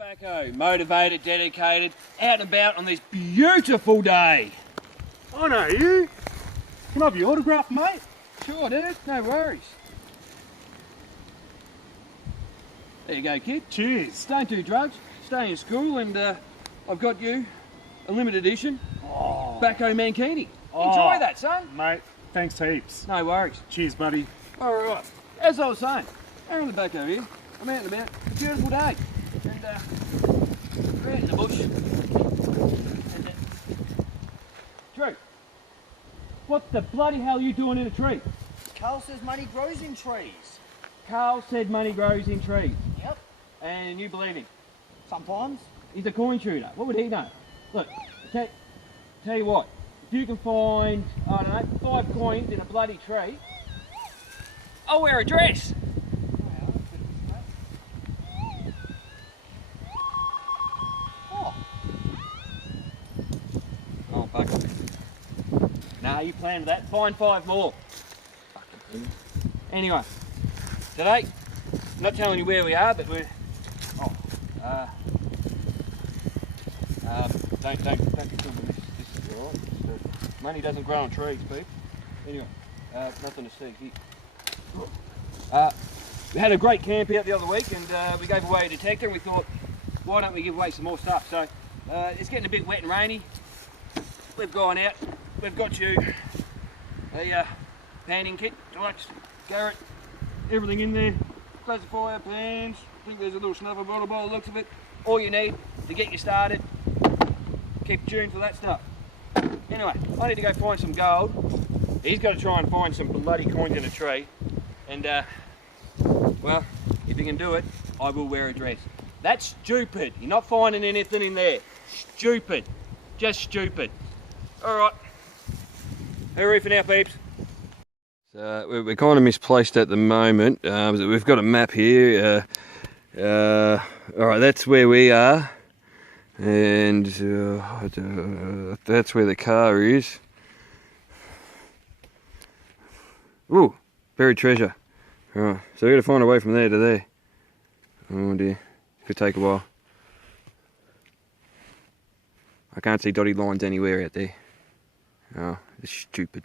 Backhoe, motivated, dedicated, out and about on this beautiful day. I know you. Can I have your autograph, mate? Sure, dude, no worries. There you go, kid. Cheers. Don't do drugs, stay in school, and I've got you a limited edition Backhoe Mankini. Enjoy that, son. Mate, thanks heaps. No worries. Cheers, buddy. All right, as I was saying, Aaron the Backhoe here. I'm out and about. It's a beautiful day. And we're out in the bush. And, Drew, what the bloody hell are you doing in a tree? Carl says money grows in trees. Carl said money grows in trees. Yep. And you believe him? Sometimes. He's a coin shooter. What would he know? Look, tell you what, if you can find, I don't know, 5 coins in a bloody tree, I'll wear a dress. Oh, bugger. Nah, you planned that. Find 5 more. Anyway, today, I'm not telling you where we are, but we're... don't be filming this. This is alright. Money doesn't grow on trees, people. Anyway, nothing to see here. We had a great camp out the other week, and we gave away a detector, and we thought, why don't we give away some more stuff? So, it's getting a bit wet and rainy. We've gone out. We've got you a panning kit, deluxe, Garrett, everything in there. Classifier, pans, I think there's a little snuffer bottle by the looks of it. All you need to get you started. Keep tuned for that stuff. Anyway, I need to go find some gold. He's got to try and find some bloody coins in a tree. And, well, if he can do it, I will wear a dress. That's stupid. You're not finding anything in there. Stupid. Just stupid. Alright. Hurry for now, peeps. So we're kind of misplaced at the moment. We've got a map here. Alright, that's where we are. And that's where the car is. Ooh, buried treasure. Alright, so we've got to find a way from there to there. Oh dear, could take a while. I can't see dotted lines anywhere out there. Oh, it's stupid.